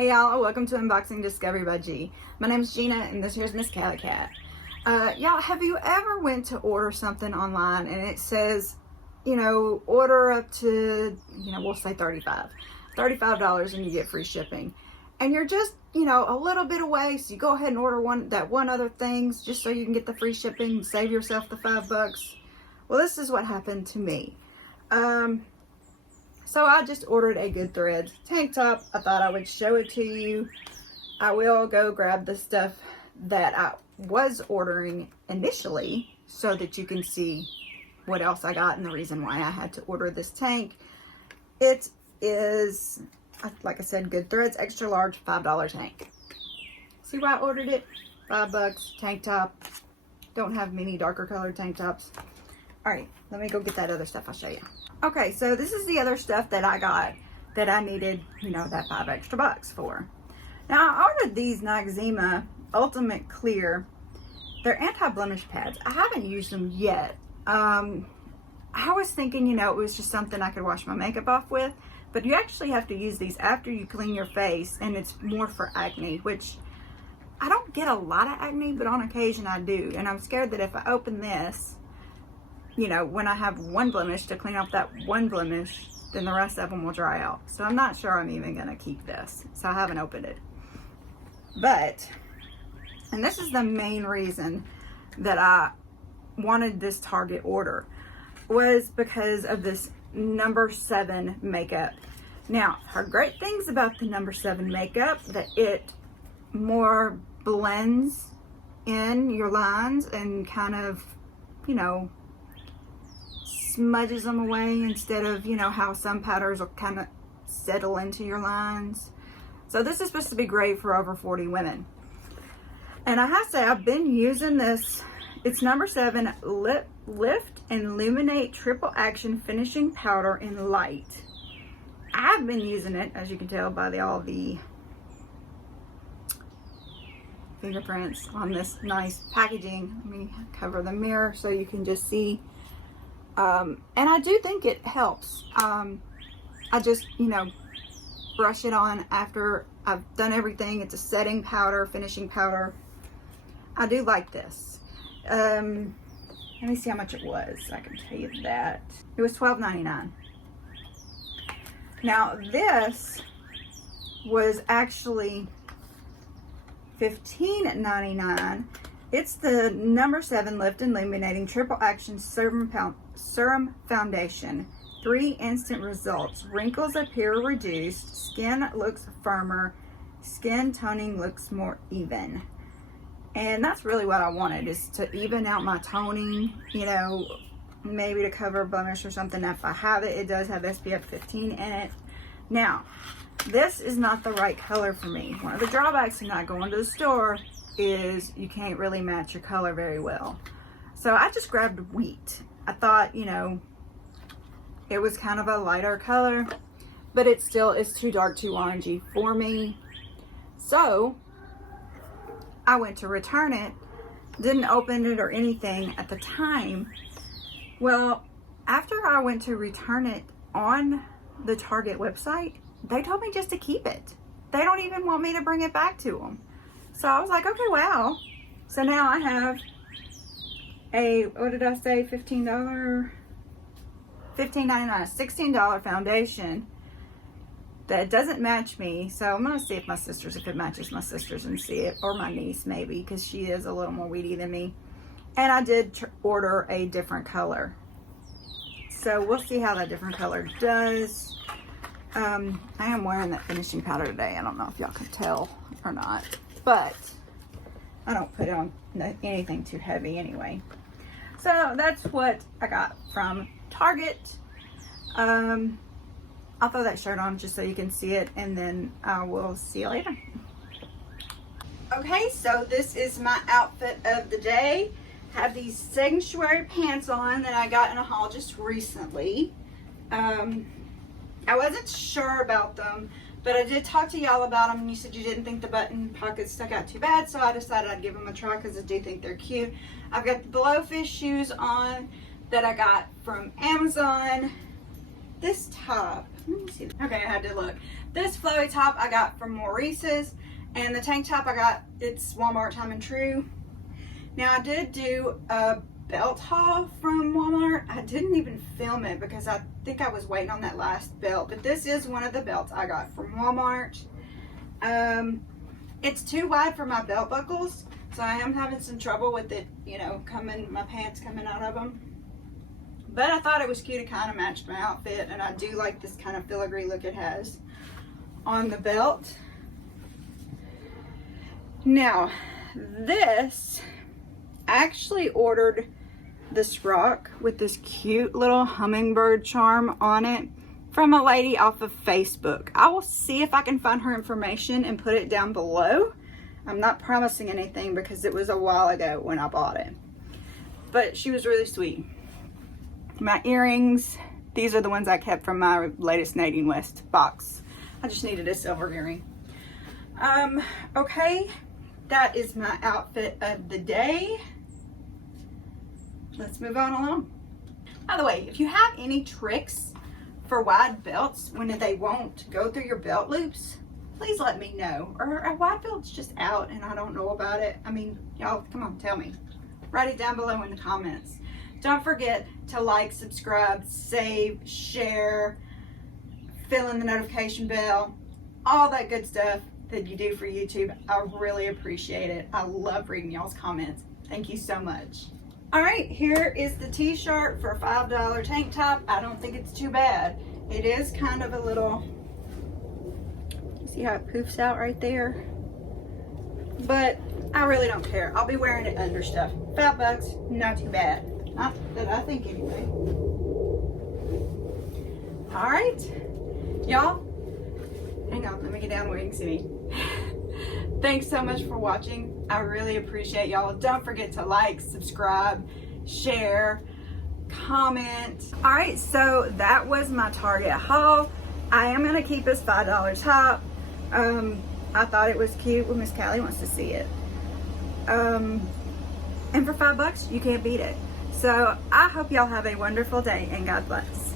Hey y'all, welcome to Unboxing Discovery by G. My name's Gina and this here's Miss Calicat. Y'all, have you ever went to order something online and it says, you know, order up to, we'll say $35 and you get free shipping. And you're just, a little bit away, so you go ahead and order one other thing just so you can get the free shipping and save yourself the $5. Well, this is what happened to me. So I just ordered a Good Threads tank top. I thought I would show it to you. I will go grab the stuff that I was ordering initially so that you can see what else I got and the reason why I had to order this tank. It is, like I said, Good Threads extra large $5 tank. See why I ordered it? $5 tank top. Don't have many darker colored tank tops. All right, let me go get that other stuff. I'll show you. Okay, so this is the other stuff that I got that I needed, that $5 extra for. Now, I ordered these Noxzema Ultimate Clear. They're anti-blemish pads. I haven't used them yet. I was thinking, it was just something I could wash my makeup off with, but you actually have to use these after you clean your face, and it's more for acne, which I don't get a lot of acne, but on occasion I do. And I'm scared that if I open this, when I have one blemish, to clean off that one blemish, then the rest of them will dry out. So I'm not sure I'm even gonna keep this. So I haven't opened it. And this is the main reason that I wanted this Target order, was because of this number 7 makeup. Now, I've heard great things about the number 7 makeup, that it more blends in your lines and kind of, smudges them away instead of, how some powders will kind of settle into your lines. So this is supposed to be great for over 40 women. And I have to say, I've been using this. It's number 7 Lift and Illuminate Triple Action Finishing Powder in Light. I've been using it, as you can tell by all the fingerprints on this nice packaging. Let me cover the mirror so you can just see. And I do think it helps. I just, brush it on after I've done everything. It's a setting powder, finishing powder. I do like this. Let me see how much it was. I can tell you that. It was $12.99. Now this was actually $15.99. It's the number 7 Lift and Illuminating Triple Action Serum Foundation. 3 instant results. Wrinkles appear reduced. Skin looks firmer. Skin toning looks more even. And that's really what I wanted, is to even out my toning, maybe to cover a blemish or something. If I have it, it does have SPF 15 in it. Now, this is not the right color for me. One of the drawbacks of not going to the store is you can't really match your color very well. So I just grabbed wheat. I thought, it was kind of a lighter color, but it's too dark, too orangey for me. So I went to return it, didn't open it or anything at the time. Well, after I went to return it on the Target website, they told me just to keep it. They don't even want me to bring it back to them. So I was like, okay, wow. So now I have a, what did I say, $15.99, $16 foundation that doesn't match me. So I'm gonna see if it matches my sisters and see it, or my niece maybe, because she is a little more weedy than me. And I did order a different color. So we'll see how that different color does. I am wearing that finishing powder today. I don't know if y'all can tell or not, but I don't put on anything too heavy anyway. So that's what I got from Target. I'll throw that shirt on just so you can see it, and then I will see you later. Okay, so this is my outfit of the day. I have these sanctuary pants on that I got in a haul just recently. I wasn't sure about them, but I did talk to y'all about them, and you said you didn't think the button pockets stuck out too bad, so I decided I'd give them a try because I do think they're cute. I've got the Blowfish shoes on that I got from Amazon. this top, let me see. Okay, I had to look. This flowy top I got from Maurices, and the tank top I got, it's Walmart Time and True. Now I did do a belt haul from Walmart. I didn't even film it because I think I was waiting on that last belt, but this is one of the belts I got from Walmart. It's too wide for my belt buckles, so I am having some trouble with it, you know, my pants coming out of them. But I thought it was cute. It kind of matched my outfit, and I do like this kind of filigree look it has on the belt. Now, this, I actually ordered this rock with this cute little hummingbird charm on it from a lady off of Facebook. I will see if I can find her information and put it down below. I'm not promising anything because it was a while ago when I bought it. But she was really sweet. My earrings, these are the ones I kept from my latest Nadine West box. I just needed a silver earring. Okay, that is my outfit of the day. Let's move on along. By the way, if you have any tricks for wide belts when they won't go through your belt loops, please let me know. Or a wide belt's just out and I don't know about it. I mean, y'all, come on, tell me. Write it down below in the comments. Don't forget to like, subscribe, save, share, fill in the notification bell, all that good stuff that you do for YouTube. I really appreciate it. I love reading y'all's comments. Thank you so much. All right, here is the t-shirt for a $5 tank top. I don't think it's too bad. It is kind of a little, see how it poofs out right there? But I really don't care. I'll be wearing it under stuff. $5, not too bad. Not that I think anyway. All right, y'all, hang on, let me get down where you can see me. Thanks so much for watching. I really appreciate y'all. Don't forget to like, subscribe, share, comment. All right, so that was my Target haul. I am gonna keep this $5 top. I thought it was cute when Miss Callie wants to see it. And for $5, you can't beat it. So I hope y'all have a wonderful day and God bless.